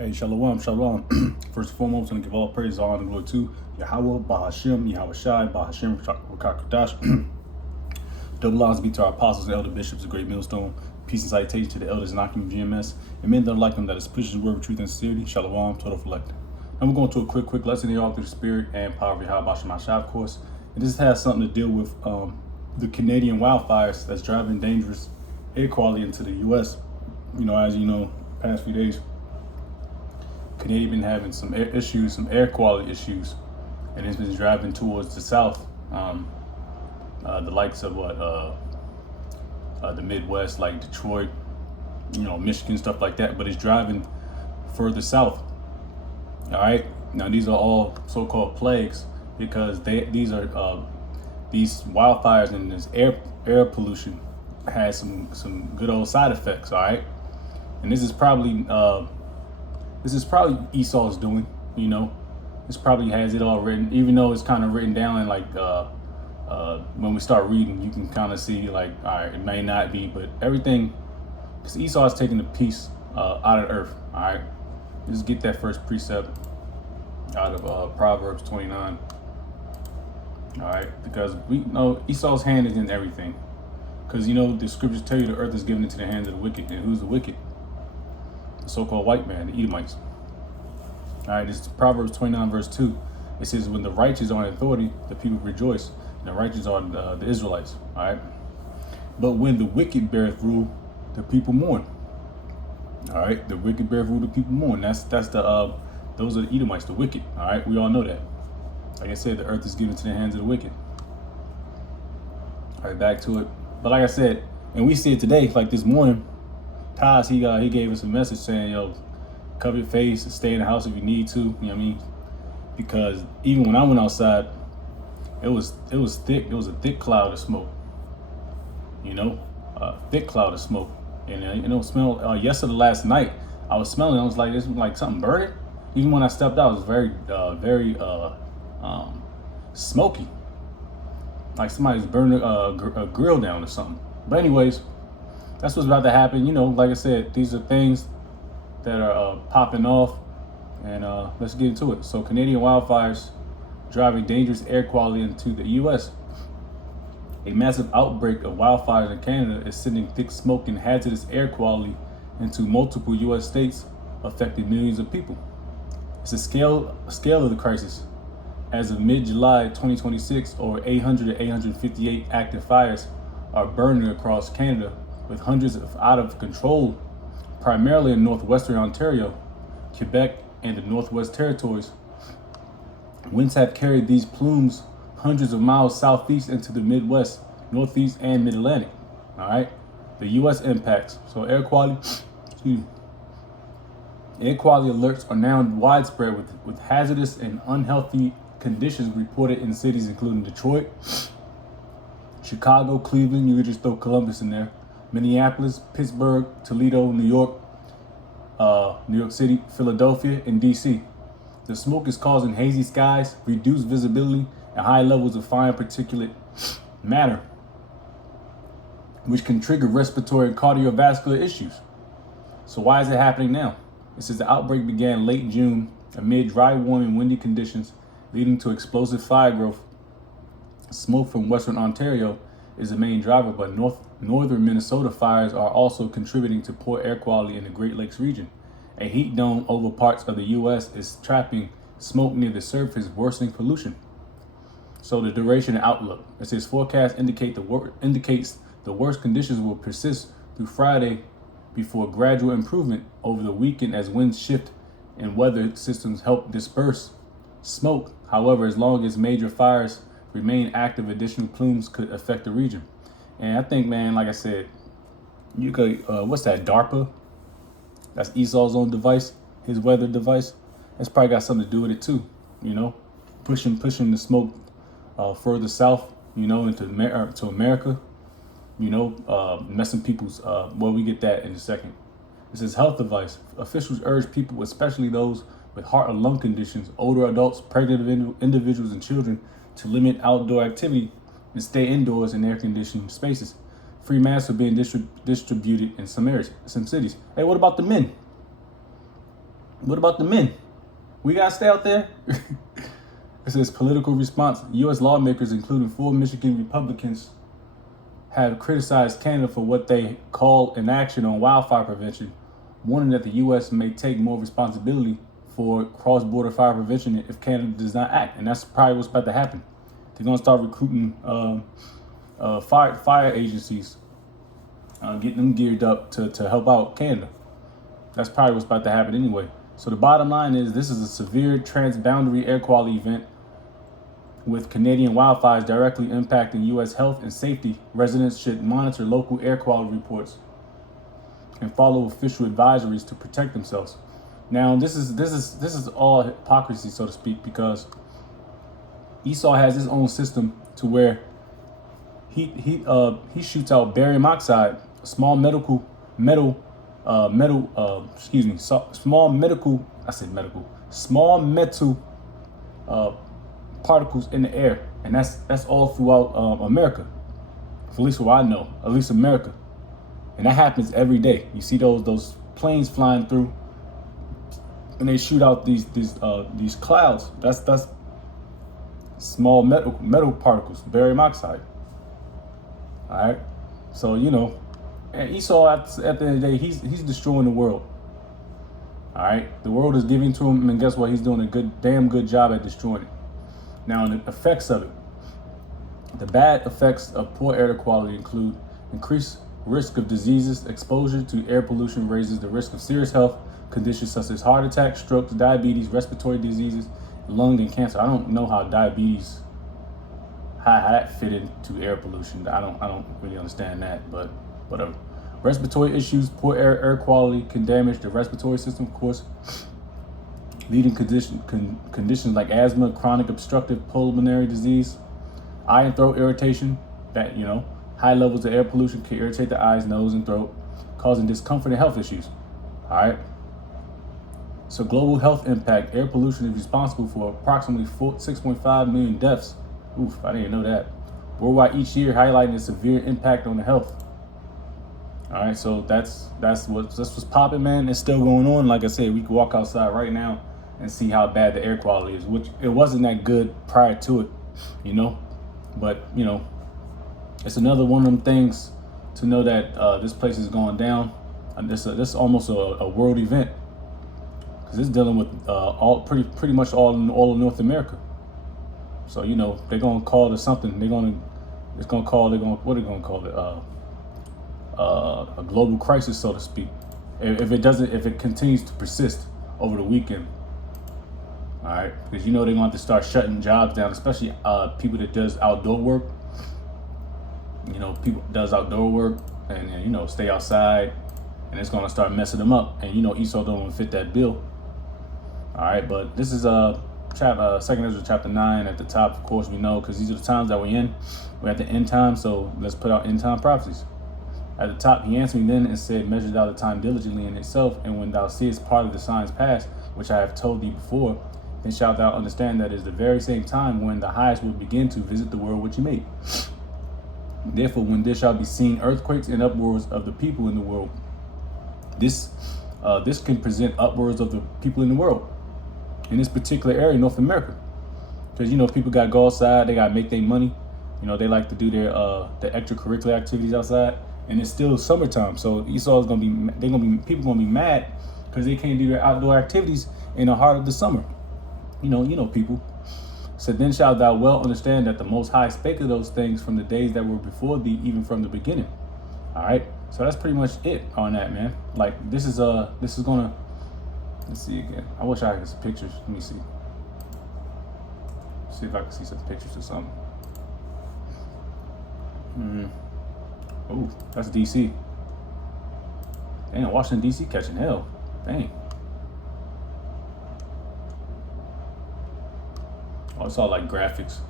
Hey, shalom, shalom. First and foremost, I want to give all praise, all honor, and glory to Yahweh, Bahashem, Yahweh Shai, Bahashem, Rakakadash. Double honors be to our apostles and elder bishops of Great Millstone. Peace and salutation to the elders and Akim GMS. And men that are like them that is pushing the word of truth and sincerity. Shalom, total elect. And we're going to a quick lesson here all through the spirit and power of Yahweh Bashem Shai, of course. And this has something to deal with the Canadian wildfires that's driving dangerous air quality into the U.S. You know, as you know, past few days, Canada been having some air issues, some air quality issues, and it's been driving towards the south. The likes of the Midwest, like Detroit, Michigan, stuff like that. But it's driving further south. All right. Now these are all so-called plagues because these wildfires and this air pollution has some good old side effects. All right. And this is probably Esau's doing. This probably has it all written, even though it's kind of written down in like when we start reading, you can kind of see like, all right, it may not be, but everything, because Esau is taking the peace out of the earth. All right, just get that first precept out of Proverbs 29. All right, because we know Esau's hand is in everything, because the scriptures tell you the earth is given into the hands of the wicked, and who's the wicked? The so-called white man, the Edomites. All right, this is Proverbs 29 verse 2. It says, when the righteous are in authority, the people rejoice. And the righteous are the Israelites. All right. But when the wicked beareth rule, the people mourn. All right. The wicked beareth rule, the people mourn. Those are the Edomites, the wicked. All right. We all know that. Like I said, the earth is given to the hands of the wicked. All right, back to it. But like I said, and we see it today, like this morning, Taz, he gave us a message saying, yo, cover your face and stay in the house if you need to. You know what I mean? Because even when I went outside, it was thick. There was a thick cloud of smoke. A thick cloud of smoke. And smell. Yesterday, last night, I was smelling. I was like, it's like something burning. Even when I stepped out, it was very smoky. Like somebody's burning a grill down or something. But anyways, that's what's about to happen. Like I said, these are things that are popping off. And let's get into it. So Canadian wildfires driving dangerous air quality into the U.S. A massive outbreak of wildfires in Canada is sending thick smoke and hazardous air quality into multiple U.S. states, affecting millions of people. It's the scale of the crisis. As of mid-July 2026, over 800 to 858 active fires are burning across Canada, with hundreds of out of control, primarily in northwestern Ontario, Quebec, and the Northwest Territories. Winds have carried these plumes hundreds of miles southeast into the Midwest, Northeast, and Mid-Atlantic. All right, the U.S. impacts. So air quality alerts are now widespread with hazardous and unhealthy conditions reported in cities including Detroit, Chicago, Cleveland. You could just throw Columbus in there. Minneapolis, Pittsburgh, Toledo, New York City, Philadelphia, and D.C. The smoke is causing hazy skies, reduced visibility, and high levels of fine particulate matter, which can trigger respiratory and cardiovascular issues. So why is it happening now? It says the outbreak began late June amid dry, warm, and windy conditions, leading to explosive fire growth. Smoke from Western Ontario is the main driver, but northern Minnesota fires are also contributing to poor air quality in the Great Lakes region. A heat dome over parts of the U.S. is trapping smoke near the surface, worsening pollution. So the duration and outlook. It says forecast indicates the worst conditions will persist through Friday before gradual improvement over the weekend as winds shift and weather systems help disperse smoke. However, as long as major fires remain active, additional plumes could affect the region. And I think, man, like I said, you could, what's that, DARPA? That's Esau's own device, his weather device. That's probably got something to do with it too, pushing the smoke further south, into America, messing people's, well, we get that in a second. It says health advice. Officials urge people, especially those with heart or lung conditions, older adults, pregnant individuals, and children, to limit outdoor activity and stay indoors in air-conditioned spaces. Free masks are being distributed in some areas, some cities. Hey, what about the men? What about the men? We gotta stay out there. It says political response. U.S. lawmakers, including 4 Michigan Republicans, have criticized Canada for what they call inaction on wildfire prevention, warning that the U.S. may take more responsibility for cross-border fire prevention if Canada does not act. And that's probably what's about to happen. They're going to start recruiting fire agencies, getting them geared up to help out Canada. That's probably what's about to happen anyway. So the bottom line is this is a severe transboundary air quality event with Canadian wildfires directly impacting U.S. health and safety. Residents should monitor local air quality reports and follow official advisories to protect themselves. Now, this is all hypocrisy, so to speak, because Esau has his own system to where he shoots out barium oxide, small medical particles in the air, and that's all throughout America, at least what I know, at least America, and that happens every day. You see those planes flying through, and they shoot out these clouds. That's small metal particles, barium oxide. All right, so and Esau at the end of the day, he's destroying the world. All right, the world is giving to him, and guess what? He's doing a damn good job at destroying it. Now, the effects of it, the bad effects of poor air quality include increased risk of diseases. Exposure to air pollution raises the risk of serious health conditions such as heart attack, strokes, diabetes, respiratory diseases, lung and cancer. I don't know how diabetes, how that fit into air pollution. I don't really understand that, but whatever. Respiratory issues, poor air quality can damage the respiratory system, of course, leading conditions like asthma, chronic obstructive pulmonary disease, eye and throat irritation. That high levels of air pollution can irritate the eyes, nose, and throat, causing discomfort and health issues. All right. So global health impact: air pollution is responsible for approximately 6.5 million deaths. Oof, I didn't know that. Worldwide each year, highlighting the severe impact on the health. All right, so that's what's popping, man. It's still going on. Like I said, we can walk outside right now and see how bad the air quality is, which it wasn't that good prior to it, But it's another one of them things to know that this place is going down. And this is almost a world event because it's dealing with all pretty much all of North America. So they're gonna call it something. What are they gonna call it? A global crisis, so to speak, if it continues to persist over the weekend. All right, because they're going to have to start shutting jobs down, especially people that does outdoor work. People does outdoor work and stay outside, and it's going to start messing them up. And Esau don't want to fit that bill. All right, but this is Second Ezra chapter 9 at the top. Of course, we know because these are the times that we're in. We're at the end time, so let's put out end time prophecies. At the top, he answered me then and said, measure thou the time diligently in itself, and when thou seest part of the signs pass, which I have told thee before, then shalt thou understand that it is the very same time when the highest will begin to visit the world which he made. Therefore, when there shall be seen earthquakes and uproars of the people in the world, this can present upwards of the people in the world in this particular area, North America, because people got to go outside, they got to make their money. They like to do their extracurricular activities outside. And it's still summertime, so Esau is people gonna be mad because they can't do their outdoor activities in the heart of the summer. People. So then shalt thou well understand that the Most High spake of those things from the days that were before thee, even from the beginning. All right, so that's pretty much it on that, man. Like this is gonna. Let's see again. I wish I had some pictures. Let me see. See if I can see some pictures or something. Oh, that's DC. Damn, Washington DC catching hell. Dang. Oh, it's all like graphics.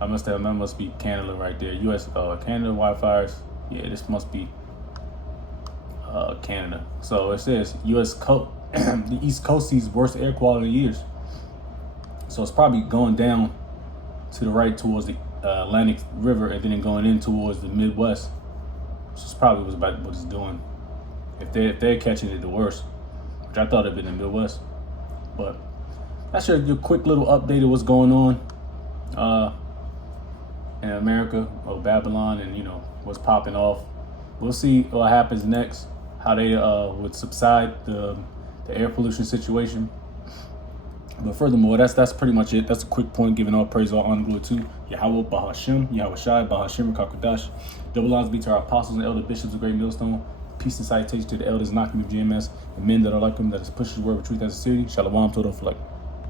That must be Canada right there. Canada wildfires. Yeah, this must be Canada. So it says the East Coast sees worst air quality years. So it's probably going down to the right towards the Atlantic River and then going in towards the Midwest. Which is probably what it's doing. If they're catching it the worst. which I thought it'd been in the Midwest. But that's your quick little update of what's going on in America, or Babylon, and what's popping off. We'll see what happens next, how they would subside the air pollution situation. But furthermore, that's pretty much it. That's a quick point, giving all praise, all honor, glory to Yahweh, Bahashem, Yahweh Shai, Bahashem, Rakakodash. Double honors be to our apostles and elder bishops of Great Millstone. Peace and salutation to the elders, Nakim of GMS, and men that are like them, that is pushes the word of truth and sincerity. Shalom, Todo Fleck.